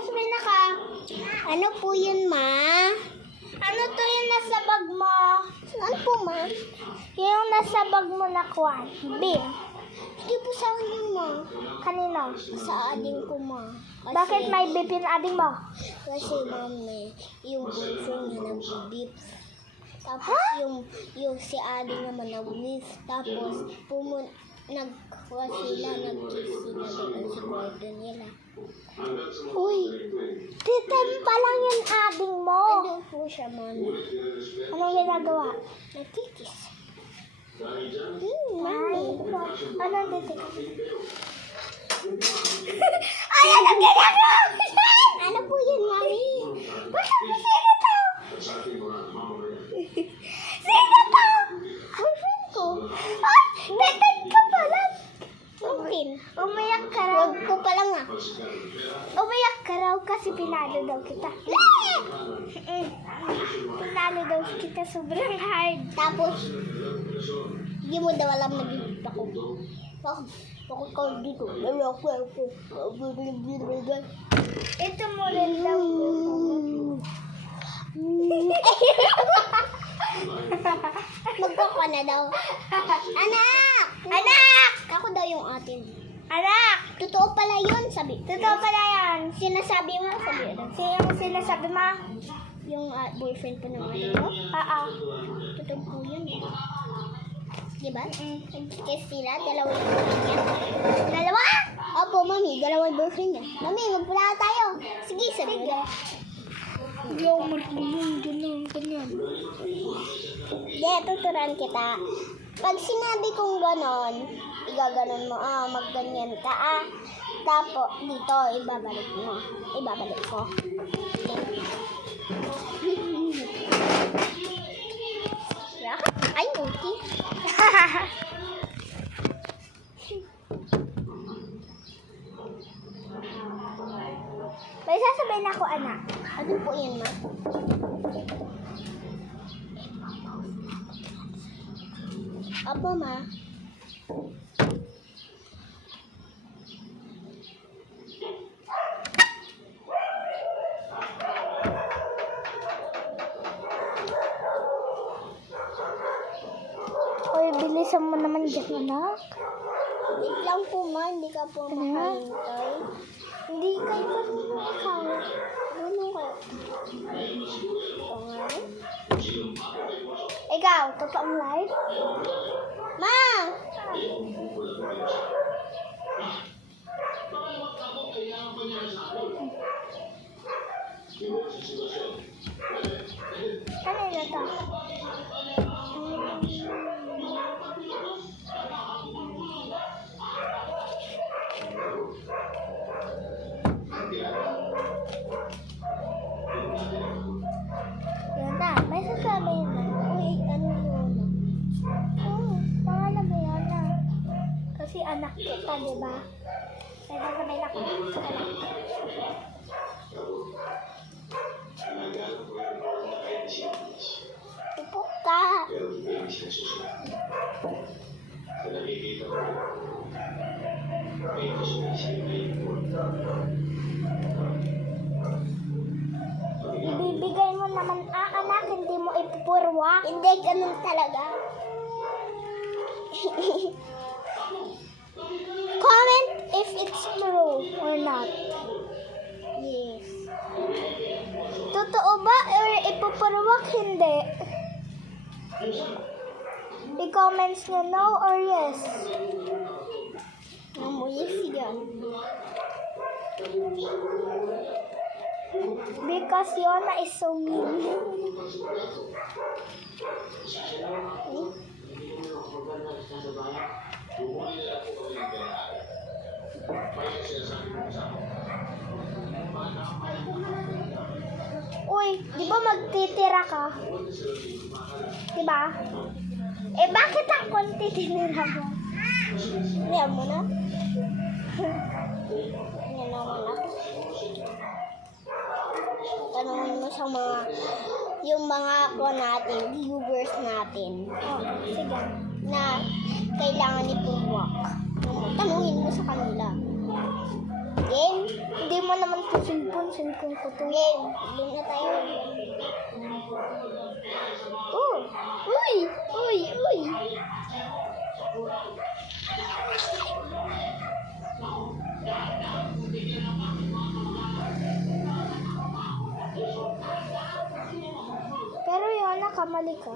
sasabihin na ka. Ano po yun, ma? Ano to yung nasa bag mo? Ano po, ma? Yung nasa bag mo na kwan. Bin. Hindi po sa akin yun, ma. Kanino? Sa ading ko, ma. Kasi, bakit may beep yung ading mo? Kasi, mami, yung boyfriend niya nag-beep. Tapos, yung si ading naman nag-beep. Tapos, nagkuha sila, nag-kiss sila doon sa boyfriend nila. Uy, time pa lang yung ading mo. Ano po siya, mami? Anong ginagawa? Nagkikis. Mami. Anong titik? Ay, anong ginagawa? Ano po yun, mami? Basta po, sino to? Sino to? Boyfriend ko. Ay, natag ka pala. Umayak ka raw. Huwag ko pa lang, ah. Umayak ka raw kasi pinalo daw kita. Pinalo daw kita sobrang hard. Tapos, hindi mo daw alam na bibip ako. Bakit ka dito? Ito mo rin daw. Magkaka na daw. Anak! Anak! Ako daw yung atin. Anak! Totoo pala yun, sabi. Totoo pala yan. Sinasabi mo, sabi. Sino sinasabi mo? Yung boyfriend po ng atin ko? Oo. Totoo po yun. Diba? Nag-kiss sila, dalawa yung boyfriend niya. Dalawa? Opo, mami, dalawa yung boyfriend niya. Mami, magpula tayo. Sige, sabi mo. Hindi ako marunong, ganyan. Hindi, tuturuan kita. Pag sinabi kong ganon, igaganon mo, magganyan ka, Tapos, dito, ibabalik mo. Ibabalik ko. Ay, okay. May sasabihin ako, anak. Ano po yan, ma? Apo, ma. Oy, bilisan mo naman dyan, anak. Wait lang po, ma. Hindi ka po makahintay. Hindi kayo marunong ikaw. Marunong kayo. Ikaw, totoong live? Ma! Kanina to? Yan na, may sasabihin na. Uy, ano yun? Pangalan mo yan na. Kasi anak kita, di ba? May sasabihin ako. Tupok ka. Ibibigay mo naman, anak, hindi mo ipupurwa. Hindi, ganun talaga. Comment if it's true or not. Yes. Totoo ba or ipupurwak? Hindi. I-comments nyo no or yes. Yes yan. Because Yona is so mean. Uy, di ba magtitira ka? Di ba? Eh, bakit ang konti tinira mo? Ayan mo na? Ayan naman ako. Tanungin mo sa yung mga ako natin, viewers natin. Oh, sige. Na kailangan ipulwak. Tanungin mo sa kanila. Game? Hindi mo naman po cellphone cellphone ko to. Game. Game na tayo. Oh! Uy! Uy! Uy! Pero yun, nakamali ka.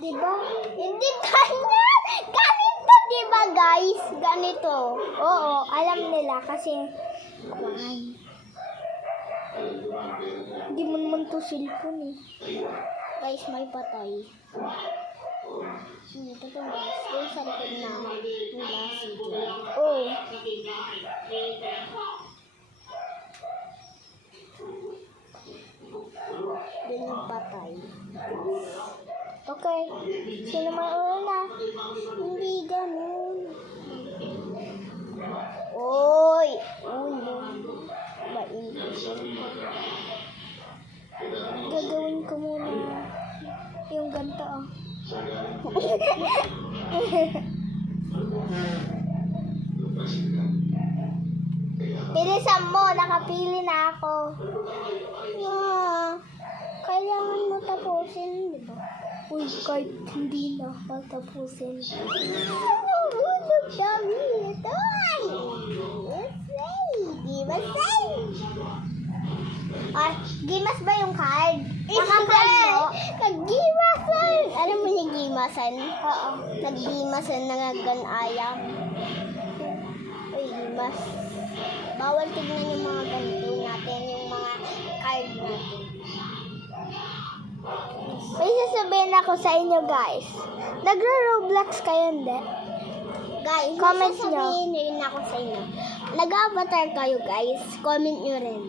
Diba? Hindi ganyan! Ganito, diba guys? Ganito. Oo, alam nila kasi hindi mo naman to cellphone eh. Guys, may patay. Ito to guys. Yung sa likod na nila si Joy. Oh. Doon yung patay. Okay. Sino mauna? Hindi ganun. Oy! Ulo. Gagawin ko muna yung ganito oh. Bilisan mo, nakapili na ako. Kailangan mo tapusin, di ba? Uy, kahit hindi na tapusin. Hulog kami ito. Ay, Gimas ba yung card? Nakakard mo? Nag-Gimasan! Alam mo yung Gimasan? Oo. Nag-Gimasan na ganayang. Uy, Gimas. Bawal tignan yung mga ganito natin, yung mga card natin. May sasabihin ako sa inyo, guys. Nagro-Roblox kayo, hindi? Guys, comment nyo. Sasabihin rin ako sa inyo. Nag-avatar kayo, guys. Comment nyo rin.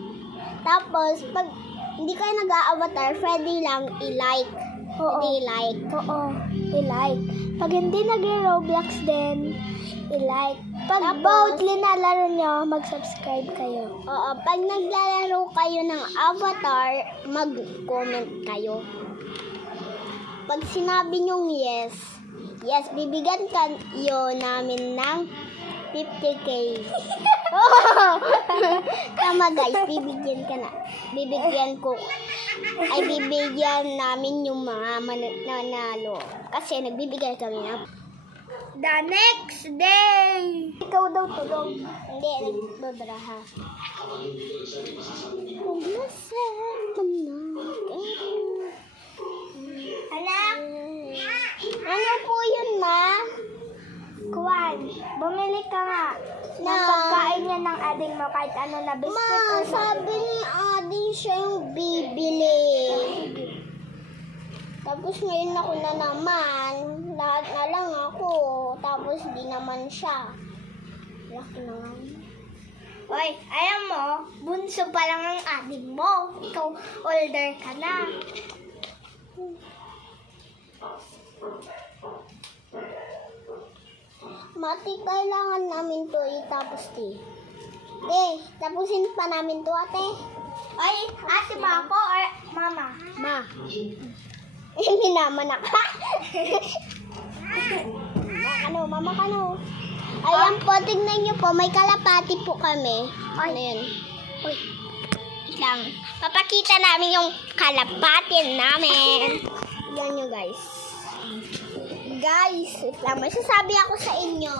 Tapos, pag hindi kayo nag-avatar, pwede lang i-like. Oo. Pwede i-like. Oo, i-like. Pag hindi nagro-Roblox din, i-like. Pag both linalaro nyo, mag-subscribe kayo. Oo, pag naglalaro kayo ng avatar, mag-comment kayo. Pag sinabi nyong yes, bibigyan kayo namin ng 50k. Tama guys, bibigyan namin yung mga mananalo. Kasi nagbibigay kami ng the next day. Ikaw daw tulog. Hindi, nagbabraha. Kung nasaan man anak, ano po yun, ma? Kuwan, bumili ka nga ng pagkain niya ng ading mo kahit ano na biscuit. Ma, sabi ni ading siya yung bibili. Tapos ngayon ako na naman, lahat na lang ako. Tapos di naman siya. Laki naman. Hoy, alam mo, bunso pa lang ang ading mo. Ikaw, older ka na. Mati, kailangan namin to itapos, te. Tapusin pa namin to, ate. Ay, ate ba ako or mama? Ma. Hindi naman ako. Mama ka no. Ayan po, tignan nyo po, may kalapati po kami. Ano yun? Uy, lang. Papakita namin yung kalapati namin. Yan nyo guys. Guys, wait lang. May sasabi ako sa inyo.